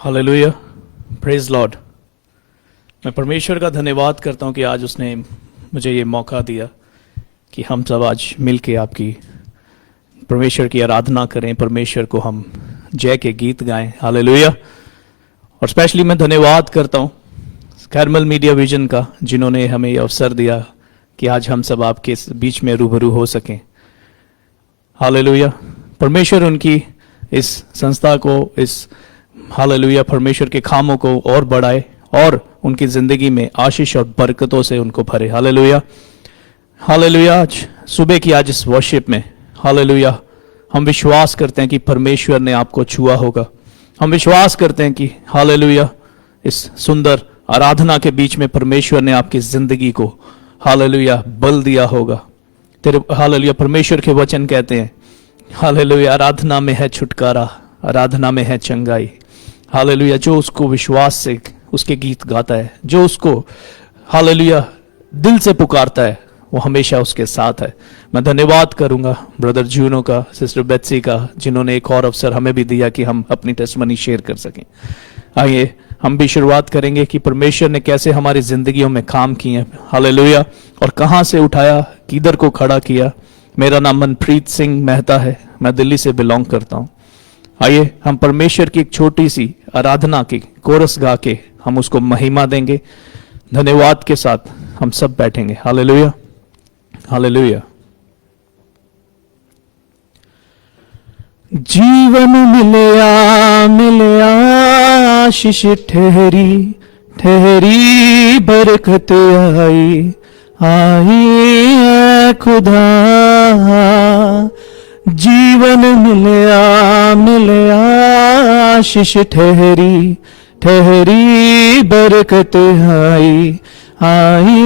Hallelujah, praise Lord. मैं परमेश्वर का धन्यवाद करता हूँ कि आज उसने मुझे ये मौका दिया कि हम सब आज मिल के आपकी परमेश्वर की आराधना करें, परमेश्वर को हम जय के गीत गाएं। हालेलुया। और स्पेशली मैं धन्यवाद करता हूँ कैरमल मीडिया विजन का, जिन्होंने हमें ये अवसर दिया कि आज हम सब आपके बीच में रूबरू हो सकें। हालेलुया। परमेश्वर उनकी इस संस्था को, इस हालेलुया परमेश्वर के कामों को और बढ़ाए और उनकी जिंदगी में आशीष और बरकतों से उनको भरे। Hallelujah, hallelujah. आज सुबह की आज इस वर्शिप में हालेलुया हम विश्वास करते हैं कि परमेश्वर ने आपको छुआ होगा। हम विश्वास करते हैं कि हालेलुया इस सुंदर आराधना के बीच में परमेश्वर ने आपकी जिंदगी को हालेलुया बल दिया होगा। तेरे हालेलुया परमेश्वर के वचन कहते हैं हालेलुया आराधना में है छुटकारा, आराधना में है चंगाई। हालेलुया, जो उसको विश्वास से उसके गीत गाता है, जो उसको हालेलुया दिल से पुकारता है, वो हमेशा उसके साथ है। मैं धन्यवाद करूंगा ब्रदर जूनो का, सिस्टर बेत्सी का, जिन्होंने एक और अवसर हमें भी दिया कि हम अपनी टेस्टमनी शेयर कर सकें। आइए हम भी शुरुआत करेंगे कि परमेश्वर ने कैसे हमारी जिंदगियों में काम किए। हालेलुया, और कहां से उठाया, किधर को खड़ा किया। मेरा नाम मनप्रीत सिंह मेहता है, मैं दिल्ली से बिलोंग करता हूं। आइए हम परमेश्वर की एक छोटी सी आराधना की कोरस गा के हम उसको महिमा देंगे। धन्यवाद के साथ हम सब बैठेंगे। Hallelujah, hallelujah. जीवन मिलया मिलया आशीष ठहरी ठहरी बरकत आई आई है खुदा। जीवन मिलया मिलया आशीष ठहरी ठहरी बरकत आई आई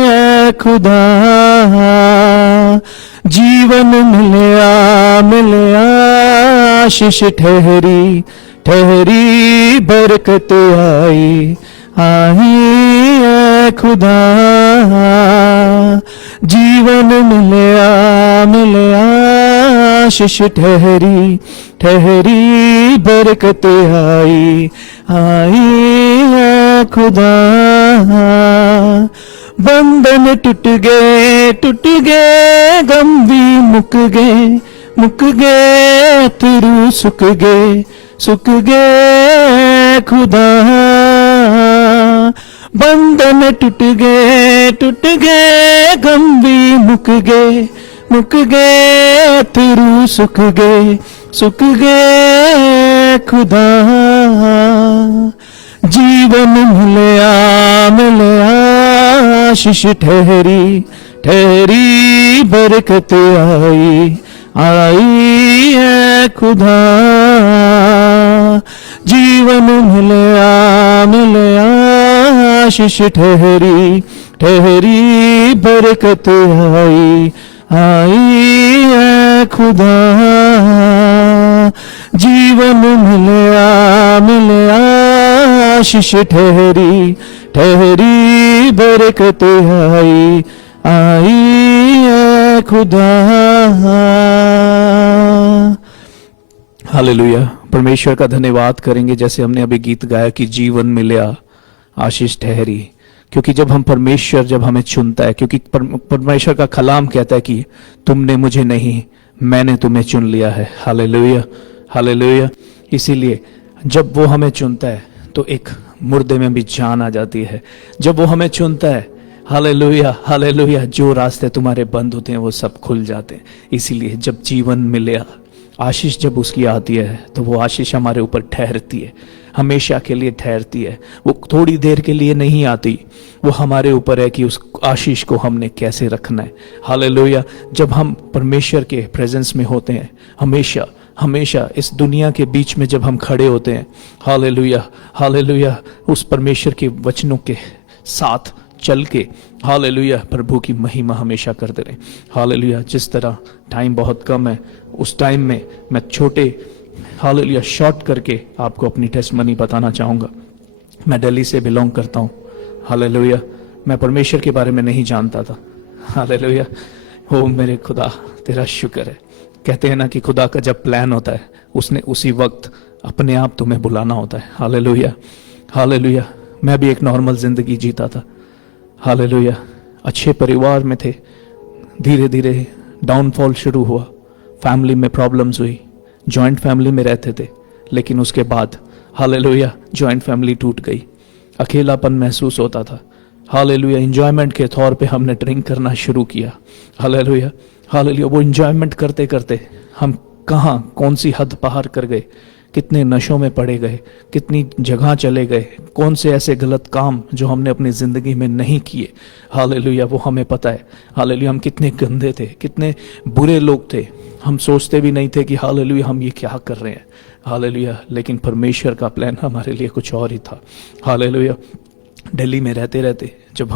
है खुदा। जीवन मिलया मिलया आशीष ठहरी ठहरी बरकत आई आई है खुदा। जीवन मिलया मिलया आशीष ठहरी ठहरी बरकत आई आई है खुदा। बंधन टूट गए गम भी मुक गए अथरू सुख गए खुदा। बंधन टूट गए गम भी मुक गए अथरू सुख गए खुदा। जीवन मिलया मिलया आशीष ठहरी ठहरी बरकत आई आई है खुदा। जीवन मिलया मिलया आशीष ठहरी ठहरी बरकत आई आई है खुदा। जीवन मिलया मिलया आशीष ठहरी ठहरी बरकत आई आई है खुदा। हालेलुया। परमेश्वर का धन्यवाद करेंगे जैसे हमने अभी गीत गाया कि जीवन मिलया आशीष ठहरी, क्योंकि जब हमें चुनता है, क्योंकि परमेश्वर का कलाम कहता है कि तुमने मुझे नहीं, मैंने तुम्हें चुन लिया है। Hallelujah, hallelujah. इसीलिए जब वो हमें चुनता है तो एक मुर्दे में भी जान आ जाती है। जब वो हमें चुनता है, हालेलुया हालेलुया, जो रास्ते तुम्हारे बंद होते हैं वो सब खुल जाते हैं। इसीलिए जब जीवन मिले आशीष जब उसकी आती है तो वो आशीष हमारे ऊपर ठहरती है, हमेशा के लिए ठहरती है। वो थोड़ी देर के लिए नहीं आती, वो हमारे ऊपर है कि उस आशीष को हमने कैसे रखना है। हालेलुया। जब हम परमेश्वर के प्रेजेंस में होते हैं, हमेशा हमेशा इस दुनिया के बीच में जब हम खड़े होते हैं, हालेलुया हालेलुया, उस परमेश्वर के वचनों के साथ चल के हालेलुया प्रभु की महिमा हमेशा करते रहे। हालेलुया। जिस तरह टाइम बहुत कम है, उस टाइम में मैं छोटे हालेलुया शॉर्ट करके आपको अपनी टेस्टमनी बताना चाहूँगा। मैं दिल्ली से बिलोंग करता हूँ। हालेलुया। मैं परमेश्वर के बारे में नहीं जानता था। हालेलुया। हो मेरे खुदा तेरा शुक्र है। कहते हैं ना कि खुदा का जब प्लान होता है उसने उसी वक्त अपने आप तुम्हें बुलाना होता है। Hallelujah, hallelujah. मैं भी एक नॉर्मल जिंदगी जीता था, हालेलुया। अच्छे परिवार में थे, धीरे धीरे डाउनफॉल शुरू हुआ, फैमिली में प्रॉब्लम्स हुई, जॉइंट फैमिली में रहते थे, लेकिन उसके बाद हालेलुया जॉइंट फैमिली टूट गई, अकेलापन महसूस होता था। हालेलुया, एंजॉयमेंट के तौर पे हमने ड्रिंक करना शुरू किया। Hallelujah, hallelujah. वो एंजॉयमेंट करते करते हम कहाँ कौन सी हद पार कर गए, कितने नशों में पड़े गए, कितनी जगह चले गए, कौन से ऐसे गलत काम जो हमने अपनी ज़िंदगी में नहीं किए, हालेलुया, वो हमें पता है। हालेलुया, हम कितने गंदे थे, कितने बुरे लोग थे, हम सोचते भी नहीं थे कि हालेलुया हम ये क्या कर रहे हैं, हालेलुया। लेकिन परमेश्वर का प्लान हमारे लिए कुछ और ही था। हालेलुया, दिल्ली में रहते रहते जब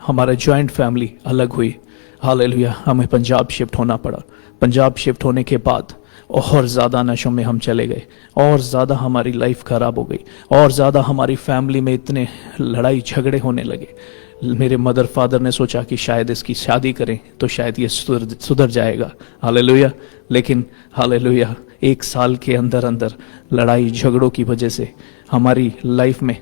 हमारा जॉइंट फैमिली अलग हुई, हालेलुया, हमें पंजाब शिफ्ट होना पड़ा। पंजाब शिफ्ट होने के बाद और ज़्यादा नशों में हम चले गए, और ज़्यादा हमारी लाइफ खराब हो गई, और ज़्यादा हमारी फैमिली में इतने लड़ाई झगड़े होने लगे। मेरे मदर फादर ने सोचा कि शायद इसकी शादी करें तो शायद ये सुधर जाएगा, हालेलुया। लेकिन हालेलुया, 1 साल के अंदर अंदर लड़ाई झगड़ों की वजह से हमारी लाइफ में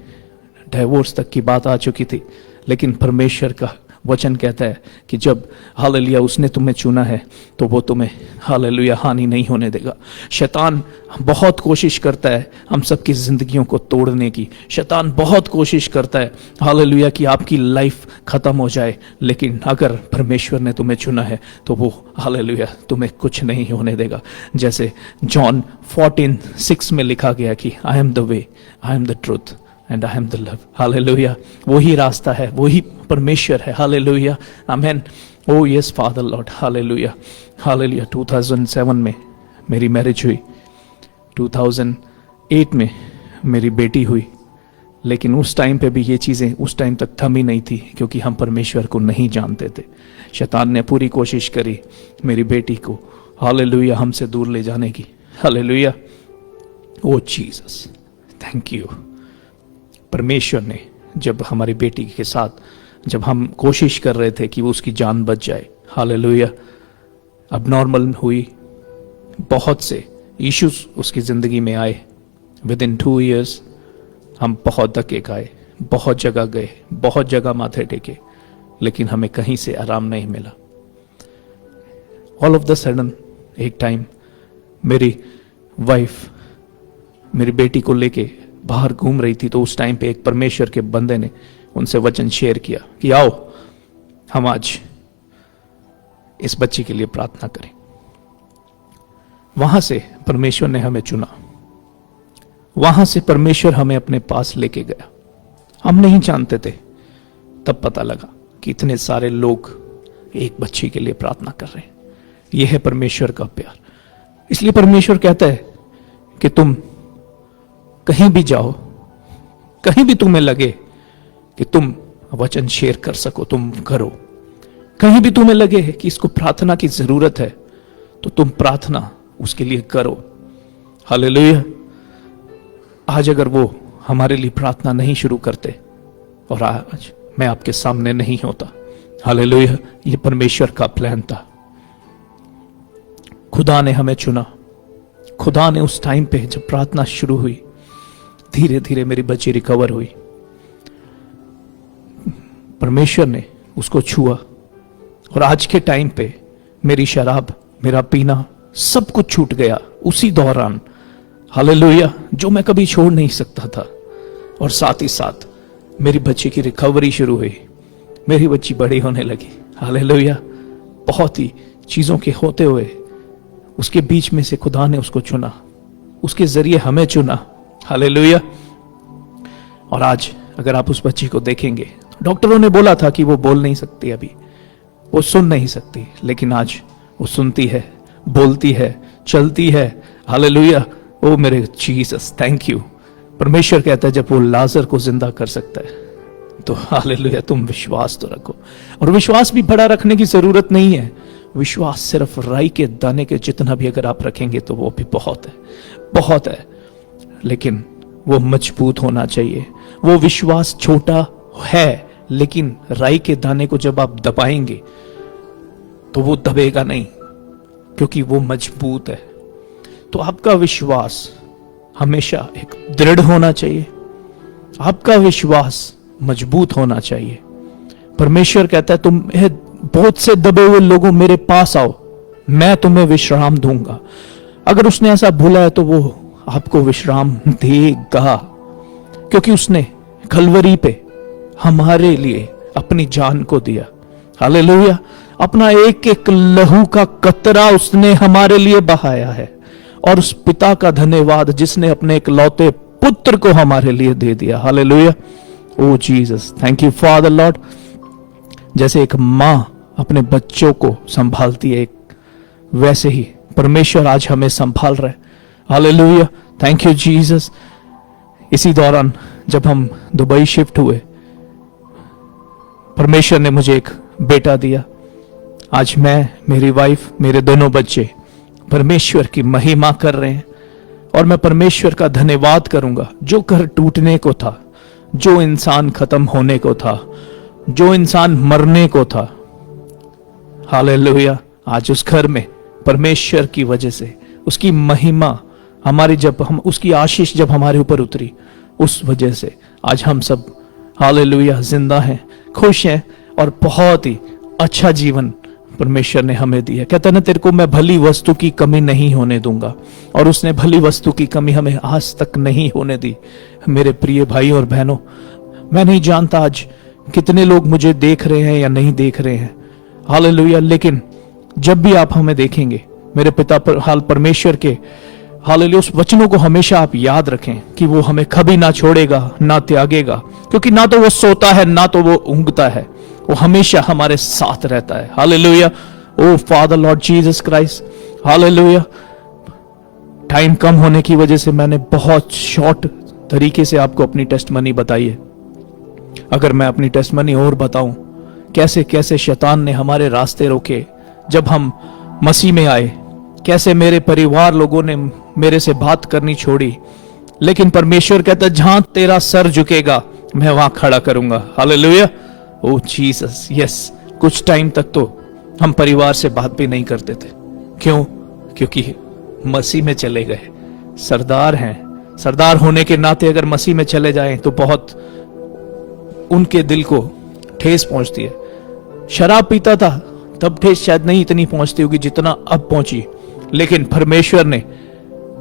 डिवोर्स तक की बात आ चुकी थी। लेकिन परमेश्वर का वचन कहता है कि जब हालेलुया उसने तुम्हें चुना है तो वो तुम्हें हालेलुया हानि नहीं होने देगा। शैतान बहुत कोशिश करता है हम सबकी जिंदगियों को तोड़ने की, शैतान बहुत कोशिश करता है हालेलुया कि आपकी लाइफ खत्म हो जाए, लेकिन अगर परमेश्वर ने तुम्हें चुना है तो वो हालेलुया तुम्हें कुछ नहीं होने देगा। जैसे जॉन 14:6 में लिखा गया कि I am the way, I am the truth and I am the love. Hallelujah, वही रास्ता है, वही परमेश्वर है। Hallelujah, amen. Oh yes father lord, hallelujah, hallelujah. 2007 में मेरी मैरिज हुई, 2008 में मेरी बेटी हुई, लेकिन उस टाइम पे भी ये चीज़ें उस टाइम तक थमी नहीं थी, क्योंकि हम परमेश्वर को नहीं जानते थे। शैतान ने पूरी कोशिश करी मेरी बेटी को हालेलुया हमसे दूर ले जाने की। Hallelujah, oh Jesus, thank you. परमेश्वर ने जब हमारी बेटी के साथ जब हम कोशिश कर रहे थे कि वो उसकी जान बच जाए, हालेलुया, अब नॉर्मल हुई, बहुत से इश्यूज उसकी ज़िंदगी में आए। विदिन 2 years हम बहुत धक्के खाए, बहुत जगह गए, बहुत जगह माथे टेके, लेकिन हमें कहीं से आराम नहीं मिला। ऑल ऑफ द सडन एक टाइम मेरी वाइफ मेरी बेटी को लेके बाहर घूम रही थी, तो उस टाइम पे एक परमेश्वर के बंदे ने उनसे वचन शेयर किया कि आओ हम आज इस बच्ची के लिए प्रार्थना करें। वहां से परमेश्वर ने हमें चुना, वहां से परमेश्वर हमें अपने पास लेके गया। हम नहीं जानते थे, तब पता लगा कि इतने सारे लोग एक बच्ची के लिए प्रार्थना कर रहे हैं। यह है परमेश्वर का प्यार। इसलिए परमेश्वर कहता है कि तुम कहीं भी जाओ, कहीं भी तुम्हें लगे कि तुम वचन शेयर कर सको, तुम करो। कहीं भी तुम्हें लगे कि इसको प्रार्थना की जरूरत है, तो तुम प्रार्थना उसके लिए करो। हालेलुया। आज अगर वो हमारे लिए प्रार्थना नहीं शुरू करते और आज मैं आपके सामने नहीं होता, हालेलुया, ये परमेश्वर का प्लान था। खुदा ने हमें चुना। खुदा ने उस टाइम पे जब प्रार्थना शुरू हुई, धीरे धीरे मेरी बच्ची रिकवर हुई। परमेश्वर ने उसको छुआ, और आज के टाइम पे मेरी शराब, मेरा पीना, सब कुछ छूट गया उसी दौरान। हालेलुया, जो मैं कभी छोड़ नहीं सकता था। और साथ ही साथ मेरी बच्ची की रिकवरी शुरू हुई, मेरी बच्ची बड़ी होने लगी। हालेलुया, बहुत ही चीजों के होते हुए उसके बीच में से खुदा ने उसको चुना, उसके जरिए हमें चुना। हालेलुया। और आज अगर आप उस बच्ची को देखेंगे, डॉक्टरों ने बोला था कि वो बोल नहीं सकती, अभी वो सुन नहीं सकती, लेकिन आज वो सुनती है, बोलती है, चलती है। हालेलुया। ओ मेरे जीसस, थैंक यू। परमेश्वर कहता है जब वो लाजर को जिंदा कर सकता है, तो हालेलुया तुम विश्वास तो रखो। और विश्वास भी बड़ा रखने की जरूरत नहीं है, विश्वास सिर्फ राई के दाने के जितना भी अगर आप रखेंगे तो वो भी बहुत है, बहुत है। लेकिन वो मजबूत होना चाहिए। वो विश्वास छोटा है, लेकिन राई के दाने को जब आप दबाएंगे तो वो दबेगा नहीं, क्योंकि वो मजबूत है। तो आपका विश्वास हमेशा एक दृढ़ होना चाहिए, आपका विश्वास मजबूत होना चाहिए। परमेश्वर कहता है तुम बहुत से दबे हुए लोगों मेरे पास आओ, मैं तुम्हें विश्राम दूंगा। अगर उसने ऐसा बोला है तो वो आपको विश्राम देगा, क्योंकि उसने कलवरी पे हमारे लिए अपनी जान को दिया। हालेलुया। अपना एक एक लहू का कतरा उसने हमारे लिए बहाया है। और उस पिता का धन्यवाद जिसने अपने इकलौते पुत्र को हमारे लिए दे दिया। Hallelujah. Oh Jesus, thank you father lord. जैसे एक मां अपने बच्चों को संभालती है, वैसे ही परमेश्वर आज हमें संभाल रहे। Hallelujah, thank you Jesus. इसी दौरान जब हम दुबई शिफ्ट हुए, परमेश्वर ने मुझे एक बेटा दिया। आज मैं, मेरी वाइफ, मेरे दोनों बच्चे परमेश्वर की महिमा कर रहे हैं। और मैं परमेश्वर का धन्यवाद करूंगा। जो घर टूटने को था, जो इंसान खत्म होने को था, जो इंसान मरने को था, हालेलुया, आज उस घर में परमेश्वर की वजह से उसकी महिमा हमारी, जब हम उसकी आशीष जब हमारे ऊपर उतरी, उस वजह से आज हम सब हालेलुया जिंदा हैं, खुश हैं और बहुत ही अच्छा जीवन परमेश्वर ने हमें दिया। कहता है ना, तेरे को मैं भली वस्तु की कमी नहीं होने दूंगा। और उसने भली वस्तु की कमी हमें आज तक नहीं होने दी। मेरे प्रिय भाई और बहनों, मैं नहीं जानता आज कितने लोग मुझे देख रहे हैं या नहीं देख रहे हैं, हालेलुया, लेकिन जब भी आप हमें देखेंगे, मेरे पिता परमेश्वर के हालेलुया उस वचनों को हमेशा आप याद रखें कि वो हमें कभी ना छोड़ेगा, ना त्यागेगा, क्योंकि ना तो वो सोता है, ना तो वो ऊँघता है, वो हमेशा हमारे साथ रहता है। Hallelujah. Oh father lord Jesus Christ, hallelujah. Time कम होने की वजह से मैंने बहुत शॉर्ट तरीके से आपको अपनी टेस्टमनी बताई है। अगर मैं अपनी टेस्टमनी और बताऊं, कैसे कैसे शैतान ने हमारे रास्ते रोके जब हम मसीह में आए, कैसे मेरे परिवार लोगों ने मेरे से बात करनी छोड़ी, लेकिन परमेश्वर कहता जहां तेरा सर झुकेगा मैं वहां खड़ा करूंगा। हालेलुया। Oh Jesus, yes. कुछ टाइम तक तो हम परिवार से बात भी नहीं करते थे। क्यों? क्योंकि मसीह में चले गए, सरदार हैं। सरदार होने के नाते अगर मसीह में चले जाएं तो बहुत उनके दिल को ठेस पहुंचती है। शराब पीता था तब ठेस शायद नहीं इतनी पहुंचती होगी जितना अब पहुंची, लेकिन परमेश्वर ने,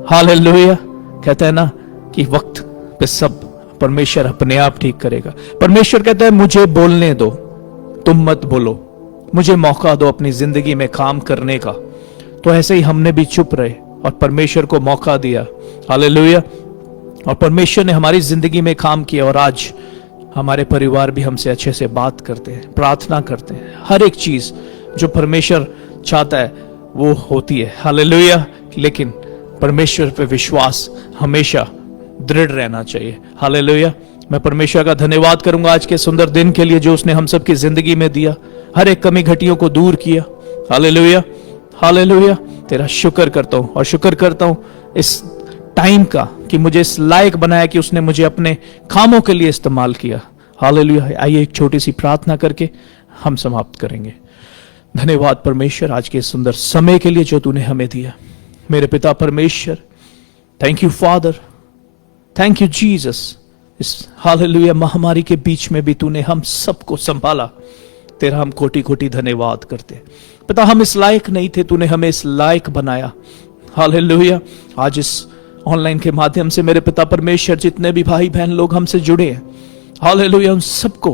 हालेलुया, कहता है ना कि वक्त पे सब परमेश्वर अपने आप ठीक करेगा। परमेश्वर कहता है मुझे बोलने दो, तुम मत बोलो, मुझे मौका दो अपनी जिंदगी में काम करने का। तो ऐसे ही हमने भी चुप रहे और परमेश्वर को मौका दिया। हालेलुया। और परमेश्वर ने हमारी जिंदगी में काम किया और आज हमारे परिवार भी हमसे अच्छे से बात करते हैं, प्रार्थना करते हैं। हर एक चीज जो परमेश्वर चाहता है वो होती है। हालेलुया। लेकिन परमेश्वर पे विश्वास हमेशा दृढ़ रहना चाहिए। हालेलुया। मैं परमेश्वर का धन्यवाद करूंगा आज के सुंदर दिन के लिए जो उसने हम सबकी जिंदगी में दिया, हर एक कमी घटियों को दूर किया। Hallelujah, hallelujah. तेरा शुक्र करता हूं और शुक्र करता हूं इस टाइम का कि मुझे इस लायक बनाया कि उसने मुझे अपने कामों के लिए इस्तेमाल किया। हालेलुया। आइए एक छोटी सी प्रार्थना करके हम समाप्त करेंगे। धन्यवाद परमेश्वर आज के सुंदर समय के लिए जो तूने हमें दिया। मेरे पिता परमेश्वर, thank you father, thank you Jesus. इस हालेलुया महामारी के बीच में भी तूने हम सबको संभाला। तेरा हम कोटि कोटि धन्यवाद करते। पिता हम इस लायक नहीं थे, तूने हमें इस लायक बनाया। हालेलुया। आज इस ऑनलाइन के माध्यम से मेरे पिता परमेश्वर जितने भी भाई बहन लोग हमसे जुड़े हैं, हालेलुया, उन सबको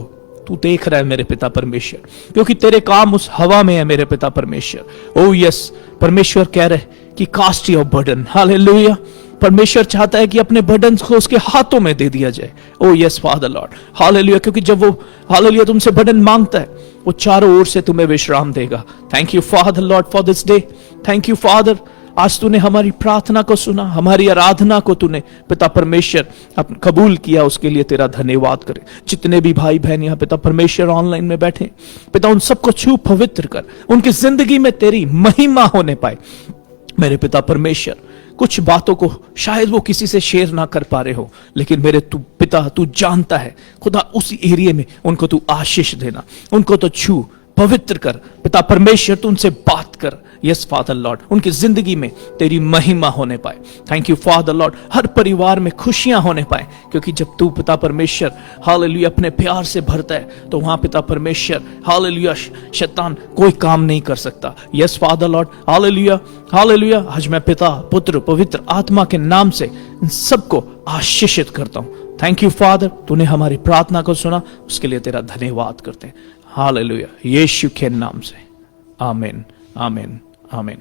तू देख रहा है मेरे पिता परमेश्वर, क्योंकि तेरे काम उस हवा में है मेरे पिता परमेश्वर। ओ यस, परमेश्वर कह रहे कि कास्ट योर बर्डन। हालेलुया। परमेश्वर चाहता है कि अपने बर्डन को उसके हाथों में दे दिया जाए। ओ यस फादर लॉर्ड, हालेलुया। क्योंकि जब वो हालेलुया तुमसे बर्डन मांगता है, वो चारों ओर से तुम्हें विश्राम देगा। Thank you father Lord for this day. Thank you father, आज तूने हमारी प्रार्थना को सुना, हमारी आराधना को तूने पिता परमेश्वर कबूल किया, उसके लिए तेरा धन्यवाद करे। जितने भी भाई बहन यहाँ पिता परमेश्वर ऑनलाइन में बैठे, पिता उन सबको छू पवित्र कर, उनकी जिंदगी में तेरी महिमा होने पाए। मेरे पिता परमेश्वर, कुछ बातों को शायद वो किसी से शेयर ना कर पा रहे हो, लेकिन मेरे तू पिता, तू जानता है खुदा, उस एरिया में उनको तू आशीष देना, उनको तो छू पवित्र कर पिता परमेश्वर, तू उनसे बात कर। यस फादर लॉर्ड, उनकी जिंदगी में तेरी महिमा होने पाए। थैंक यू फादर लॉर्ड, हर परिवार में खुशियां होने पाए, क्योंकि जब तू पिता परमेश्वर हालेलुया अपने प्यार से भरता है तो वहां पिता परमेश्वर हालेलुया शैतान कोई काम नहीं कर सकता। Yes father lord, hallelujah hallelujah. आज मैं पिता पुत्र पवित्र आत्मा के नाम से इन सबको आशीषित करता हूं। थैंक यू फादर, तूने हमारी प्रार्थना को सुना, उसके लिए तेरा धन्यवाद करते हैं। हालेलुया, यीशु के नाम से, आमीन आमीन आमीन।